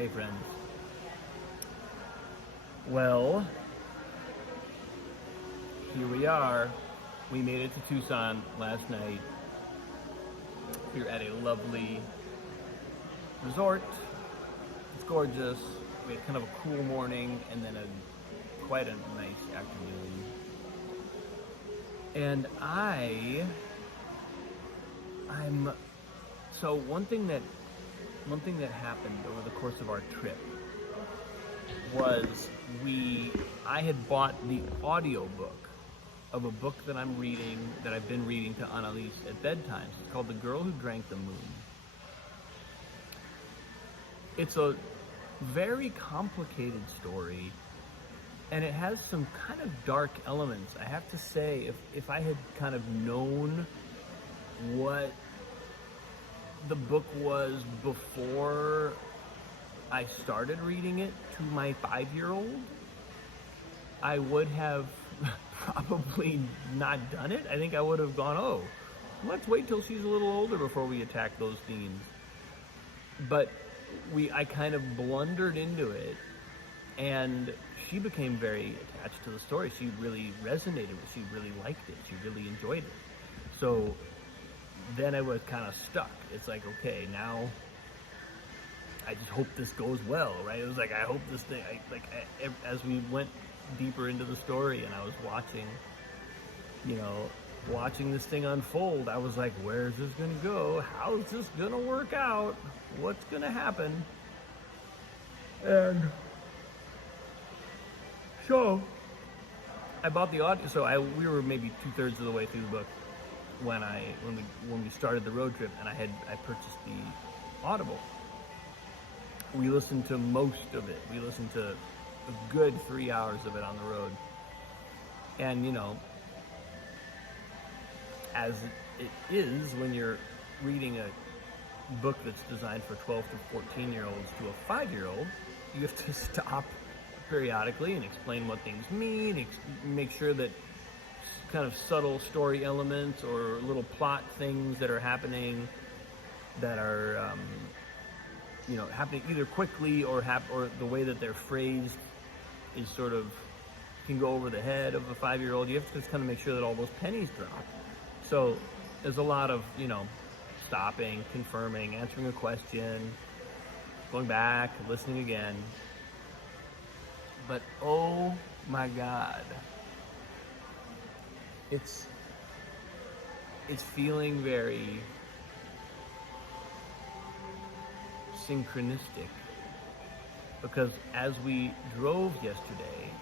Hey friends. Well, here we are. We made it to Tucson last night. We were at a lovely resort. It's gorgeous. We had kind of a cool morning and then quite a nice afternoon. And I'm so one thing that happened over the course of our trip was I had bought the audiobook of a book that I've been reading to Annalise at bedtime. It's called The Girl Who Drank the Moon. It's a very complicated story, and it has some kind of dark elements. I have to say, if I had kind of known what the book was before I started reading it to my 5-year-old, I would have probably not done it. I think I would have gone, oh, let's wait till she's a little older before we attack those themes. But I kind of blundered into it, and she became very attached to the story. She really resonated with it. She really liked it. She really enjoyed it. So then I was kind of stuck. It's like, okay, now I just hope this goes well, right? It was like, I hope this thing, as we went deeper into the story and I was watching this thing unfold, I was like, where is this going to go? How is this going to work out? What's going to happen? And so I bought the audio. So we were maybe 2/3 of the way through the book when we started the road trip, and I purchased the Audible. We listened to most of it. We listened to a good 3 hours of it on the road. And as it is when you're reading a book that's designed for 12 to 14-year-olds to a 5-year-old, you have to stop periodically and explain what things mean, make sure that kind of subtle story elements or little plot things that are happening that are happening either quickly or the way that they're phrased is sort of can go over the head of a 5-year-old. You have to just kind of make sure that all those pennies drop. So there's a lot of stopping, confirming, answering a question, going back, listening again. But oh my God, it's feeling very synchronistic, because as we drove yesterday,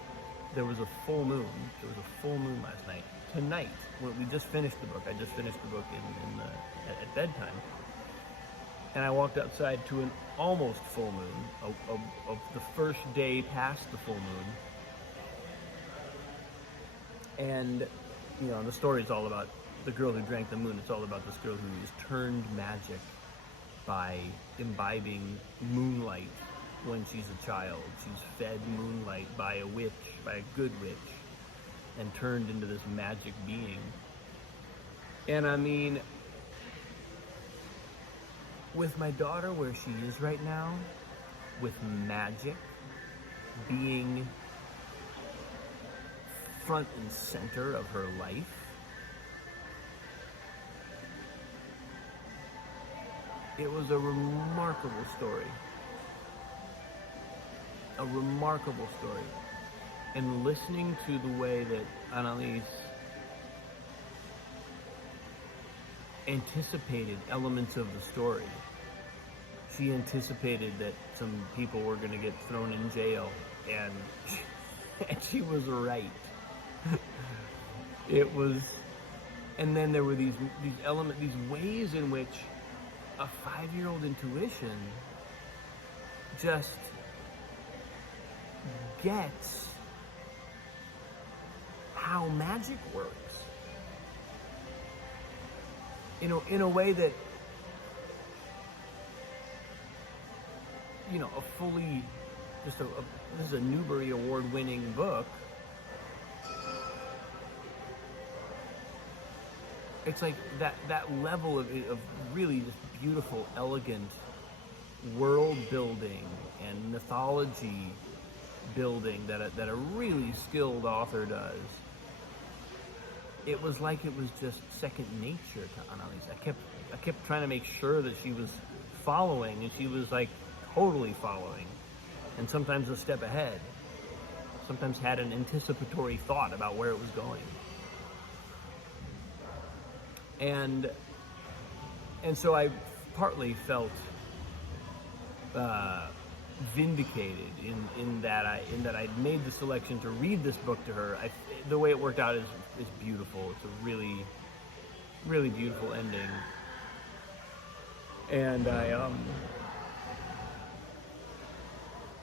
there was a full moon. There was a full moon last night. Tonight, when we just finished the book, I just finished the book at bedtime, and I walked outside to an almost full moon of the first day past the full moon. And the story is all about the girl who drank the moon. It's all about this girl who is turned magic by imbibing moonlight when she's a child. She's fed moonlight by a witch, by a good witch, and turned into this magic being. And I mean, with my daughter where she is right now, with magic being front and center of her life, it was a remarkable story. A remarkable story. And listening to the way that Annalise anticipated elements of the story. She anticipated that some people were going to get thrown in jail, and she was right. It was, and then there were these elements, these ways in which a 5-year-old intuition just gets how magic works. In a way that, a fully, this is a Newbery Award-winning book. It's like that level of really just beautiful, elegant world building and mythology building that a really skilled author does, it was like it was just second nature to Annalise. I kept trying to make sure that she was following, and she was like totally following, and sometimes a step ahead. Sometimes had an anticipatory thought about where it was going. And so I partly felt vindicated in that I'd made the selection to read this book to her. The way it worked out is beautiful. It's a really, really beautiful ending. And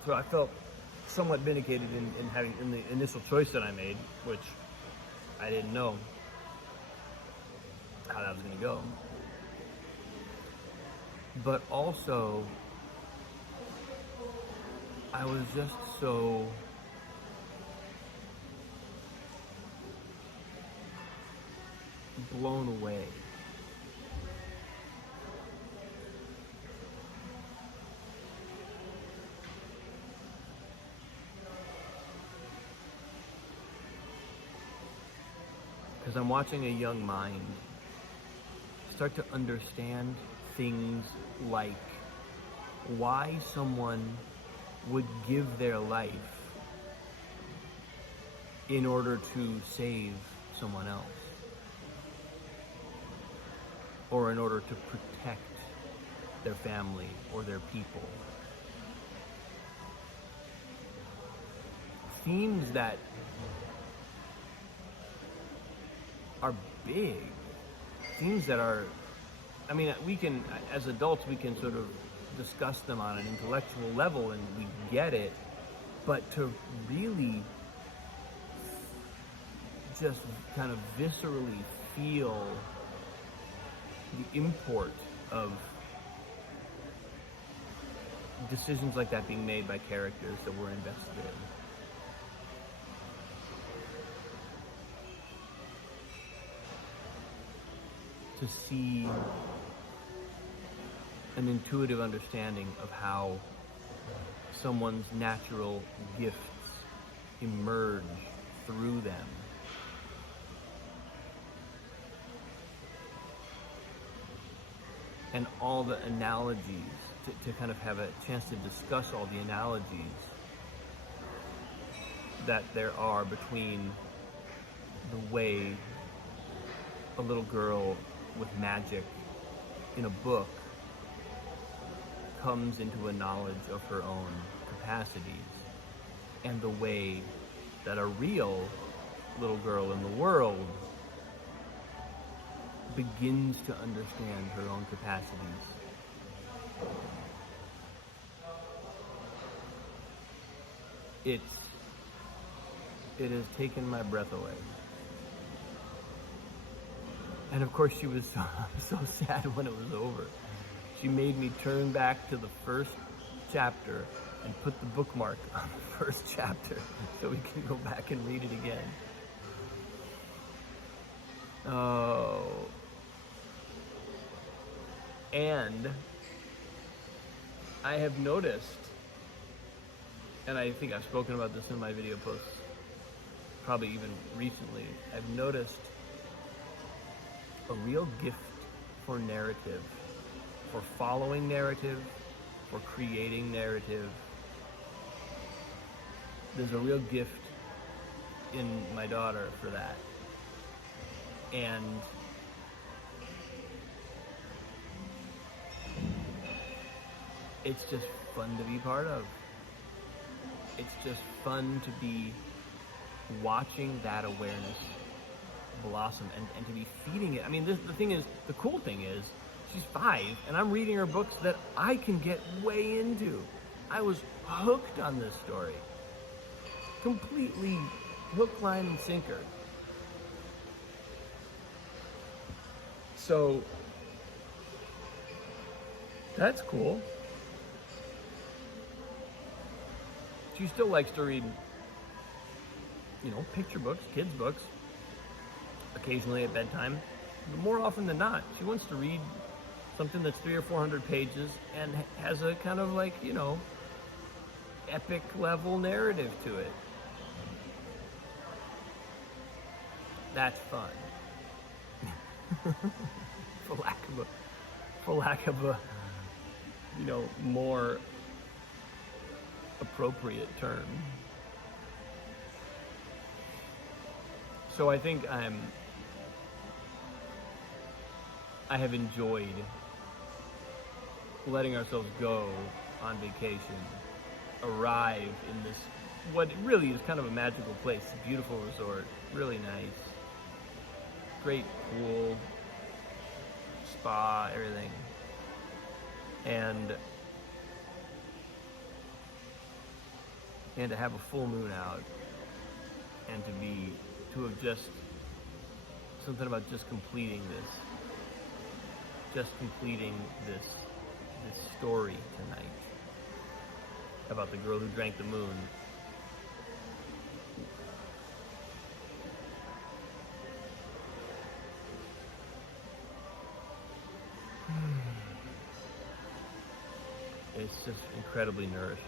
so I felt somewhat vindicated in the initial choice that I made, which I didn't know how that was going to go. But also, I was just so blown away. Because I'm watching a young mind start to understand things like why someone would give their life in order to save someone else, or in order to protect their family or their people. Themes that are big, themes that are, I mean, we can, as adults, we can sort of discuss them on an intellectual level and we get it, but to really just kind of viscerally feel the import of decisions like that being made by characters that we're invested in. To see an intuitive understanding of how someone's natural gifts emerge through them. And all the analogies, to kind of have a chance to discuss all the analogies that there are between the way a little girl with magic in a book comes into a knowledge of her own capacities, and the way that a real little girl in the world begins to understand her own capacities. It has taken my breath away. And of course she was so sad when it was over. She made me turn back to the first chapter and put the bookmark on the first chapter so we can go back and read it again. Oh. And I have noticed, and I think I've spoken about this in my video posts, probably even recently, I've noticed a real gift for narrative, for following narrative, for creating narrative. There's a real gift in my daughter for that. And it's just fun to be part of. It's just fun to be watching that awareness blossom and to be feeding it. I mean, the cool thing is, she's 5 and I'm reading her books that I can get way into. I was hooked on this story. Completely hook, line, and sinker. So, that's cool. She still likes to read, picture books, kids' books, occasionally at bedtime. But more often than not, she wants to read something that's 300 or 400 pages and has a kind of like, epic level narrative to it. That's fun. for lack of a more appropriate term. So I think I have enjoyed letting ourselves go on vacation, arrive in this, what really is kind of a magical place, a beautiful resort, really nice, great pool, spa, everything, and to have a full moon out, and to have just something about just completing this story tonight about the girl who drank the moon. It's just incredibly nourishing.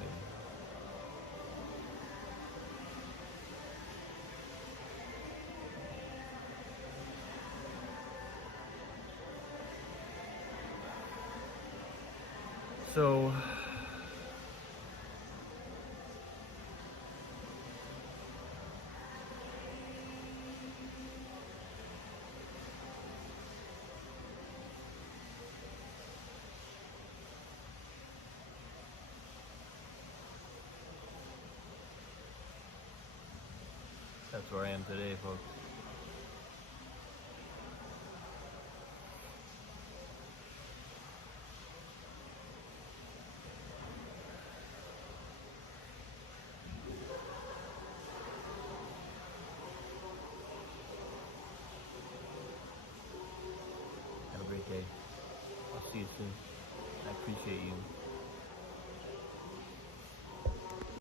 So that's where I am today, folks. Have a great day. I'll see you soon. I appreciate you.